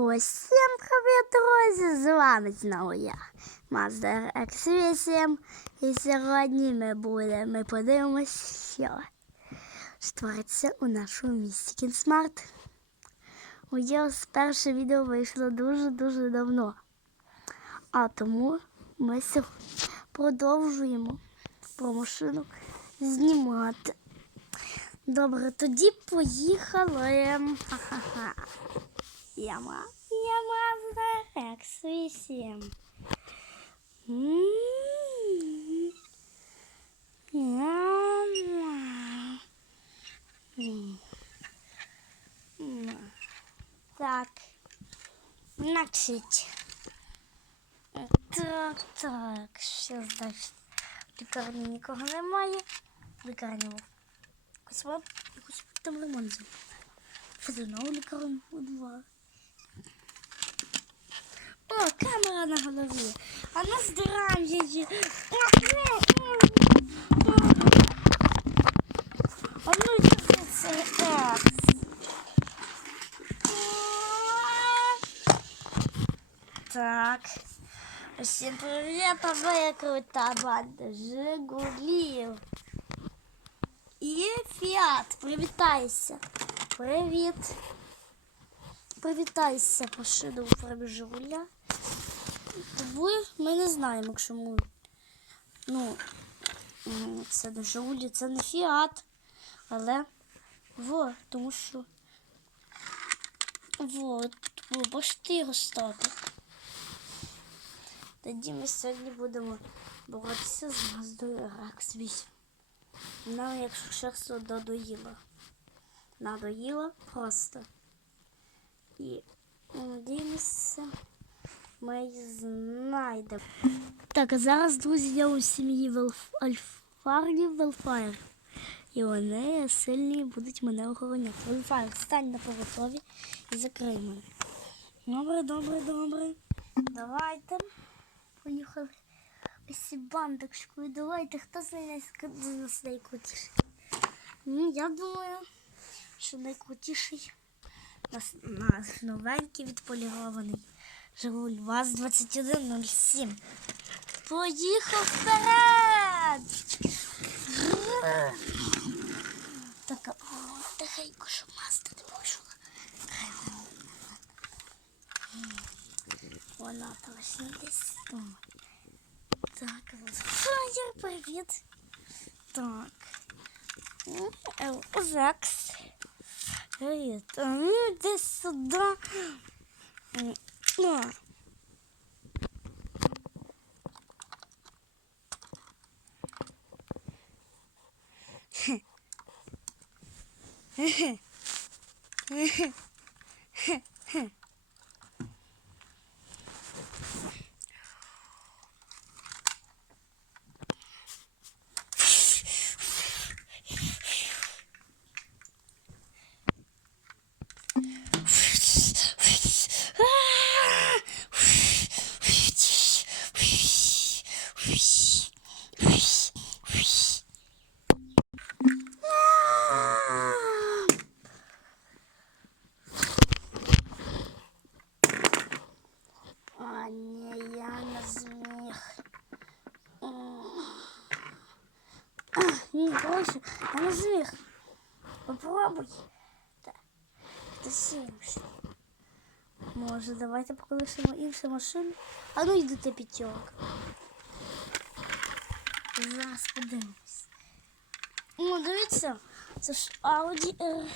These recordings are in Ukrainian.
Усім привіт, друзі! З вами знову я, Маздер X8. І сьогодні ми будемо ми подивимось, що створиться у нашому місті Кінсмарт. Моє перше відео вийшло дуже-дуже давно. А тому ми продовжуємо про машину знімати. Добре, тоді поїхали. Ха-ха-ха. Яма. Яма X8. М. Яма. М. М. Так. Значить. Так, так. Що значить? Лікарні нікого немає. В лікарні якось вам якось там ремонт зробили. Знову лікарню у два. О, камера на голові. А ми здираємо її. А ну йди це Екс. Так. Всім привіт, а ви крута банда Жигулів. І Фіат, привітайся. Привіт. Привітайся, машину в формі Жигуля. Ви ми не знаємо, якщо ми. Ну, це не Жигулі, це не Фіат. Але во, тому що. Во, ви бачите його стати. Тоді ми сьогодні будемо боротися з Маздою Рекс 8. Нам, якщо чесно, надоїло. Надоїло просто. І надіємося, ми знайдемо. Так, а зараз, друзі, я у сім'ї Велф... Альфарнів Велфайр. І вони сильні будуть мене охороняти. Велфайр, стань на поготові і закрий мене. Добре, добре, добре. Давайте. Поїхали. Ось і бандочкою. Давайте, хто з нас найкрутіший? Ну, я думаю, що найкрутіший наш новенький відполірований Жигуль ВАЗ-2107. Поїхав вперед! Так, тихенько, що Мазда не вийшла. Вона точно десь. Так, Фаєр, привіт. Так. М, Закс. Привіт. А ну, іди сюди. М, на. А, ні, я не зміг. Коротше, я не зміг. Попробуй. Так, ти сімся. Може, давайте поколишимо іншу машину. А ну йди ти п'ятерок. Зараз подивимось. Ну, дивіться, це ж Audi, е,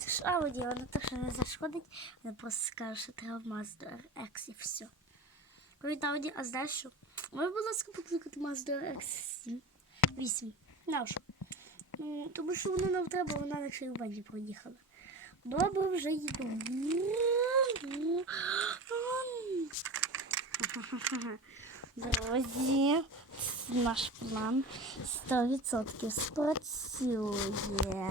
це ж Audi, вона так що не зашкодить, вона просто скаже, що треба Mazda RX і все. Привіт, Audi, а знаєш що? Можеш, будь ласка, покликати Mazda RX 8. Нашу. Ну, Тому що вона нам треба, вона на Шейбані проїхала. Добре, вже їду. Друзі, наш план 100% спрацює.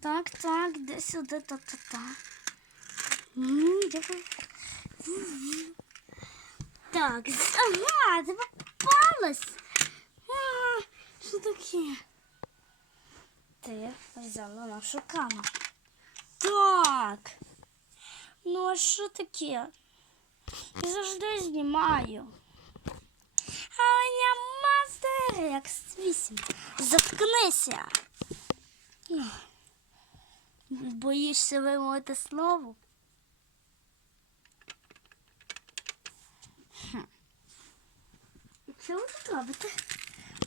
Так, так, де сюди, та-та-та. Так, ага, ти попалась. Що таке? Ти взяла нашу камеру. Так. Ну, а що таке? Я завжди знімаю. Але я мастер, як вісім. Заткнися. Боїшся вимовити слово? Хм. Що ви тут робите?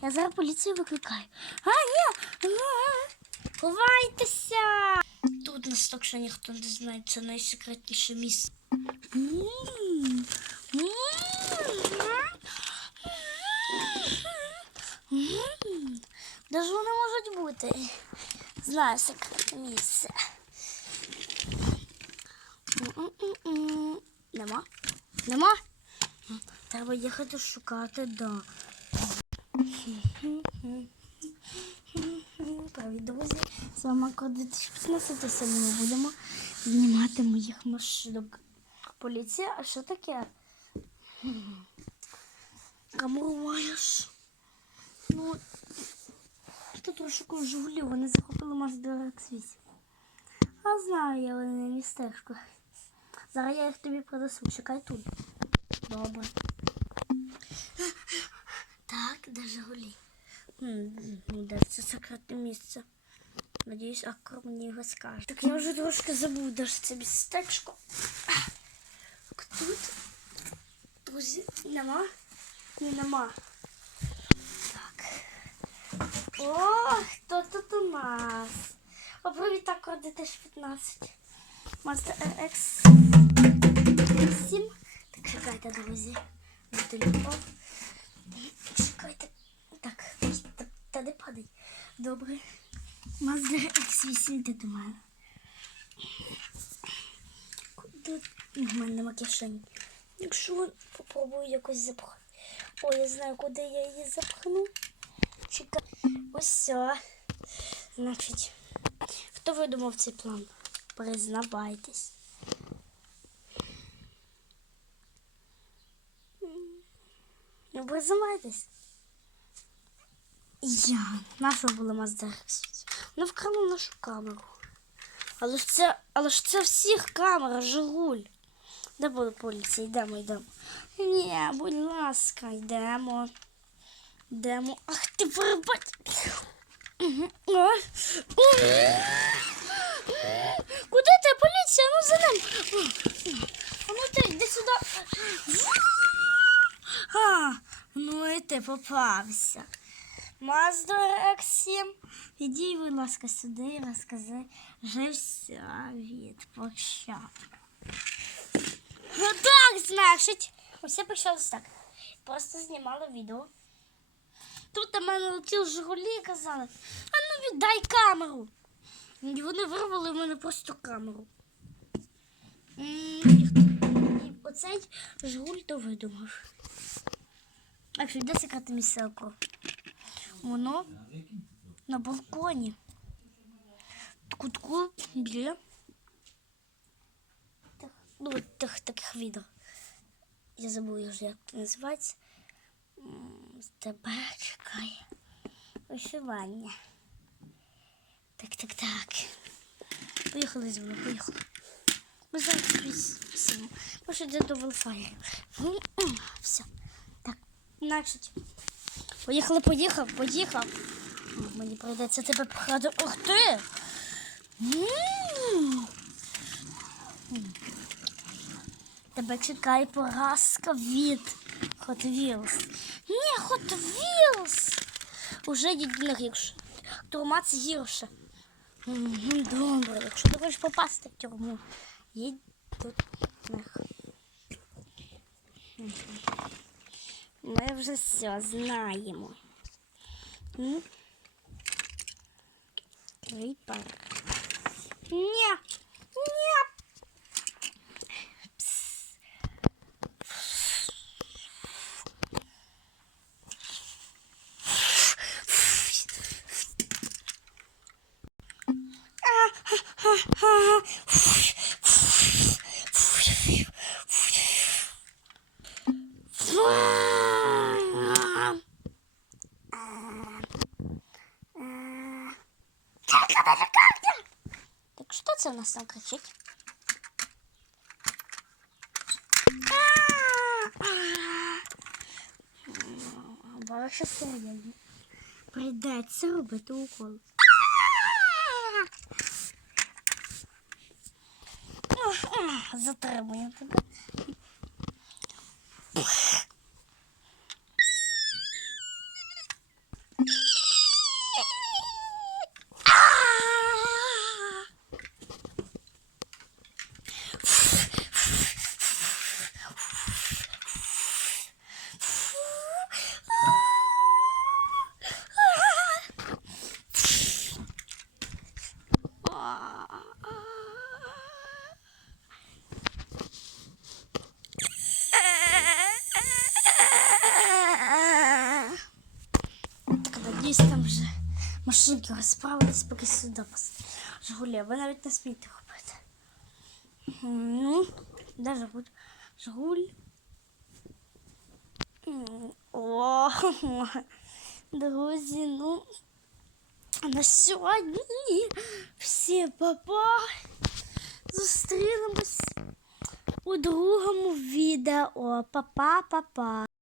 Я зараз поліцію викликаю. А, ні! Ховайтеся! Тут нас так що ніхто не знає, це найсекретніше місце. Де ж вони можуть бути? Знаю секретне місце. Нема? Нема? Треба їхати шукати, да. Привіт, друзі. З вами Кодит 16 сьогодні ми будемо знімати моїх машинок. Поліція, а що таке? Камеру маєш? Ну, тут розшукав Жигулі, вони захопили Mazda RX-8. А знаю я вони на містечку. Зараз я їх тобі продасу, чекай тут. Добре. Так, де Жигулі? Де це секретне місце? Надіюсь, Аккор мені його скаже. Так я вже трошки забув, де ж це містечко. Тут. Друзі, нема? Ні, нема. Так. О, хто тут у нас? О, привіт, Аккор, де теж 15. Mazda RX 7. Так, чекайте, друзі. Телефон. Чекайте. Так, та, падай. Добре. Mazda X8 де до мене. Куди? У мене нема кишені. Якщо попробую якось запхати. О, я знаю, куди я її запхну. Чекай. Ось. Значить, хто видумав цей план? Признавайтесь. Ну. Я. Наша була Mazda X8. Вкрала нашу камеру. Але ж це, але ж це всіх камера, Жигуль. Де буде поліція? Йдемо, йдемо. Ні, будь ласка, йдемо. Йдемо. Ах ти. А? Куди ти, поліція? Ну за ним. А ну ти, йди сюди. А, ну і ти попався. Mazda RX-7. Іди, будь ласка, сюди і розкажи вже все від початку. Ну так, значить. Усе почалось так. Просто знімала відео. Тут на мене летіли Жигулі і казали, а ну віддай камеру. І вони вирвали в мене просто камеру. І оцей Жигуль то видумав. А що, де секретне місце округ? Воно на балконі. Кутку для тих, ну, тих таких відео. Я забув вже, як це називається. Тебе чекає вишивання. Так, так, так. Поїхали зі мною, поїхали. Ми зараз візьмемо. Може, йде до Wi-Fi. Все. Значить. Поїхали, поїхав, поїхав. Мені прийдеться тебе пхати. Ух ти! Тебе чекає поразка від Hot Wheels. Ні, Hot Wheels! Уже єдиних, якщо тюрма це гірше. Добре, якщо ти хочеш попасти в тюрму, їдь до них. Ми вже все знаємо. Ну, Кріпер. Ні! Ні! Так що це в нас там кричить? Ваша робити укол. Затримую тебе. машинки розправились, поки сюди поставили. Жигулі, ви навіть не смієте купити. Ну, де Жигуль? Жигуль. М, О, друзі, ну, на сьогодні всі папа. Зустрінемось у другому відео. Па-па-па-па.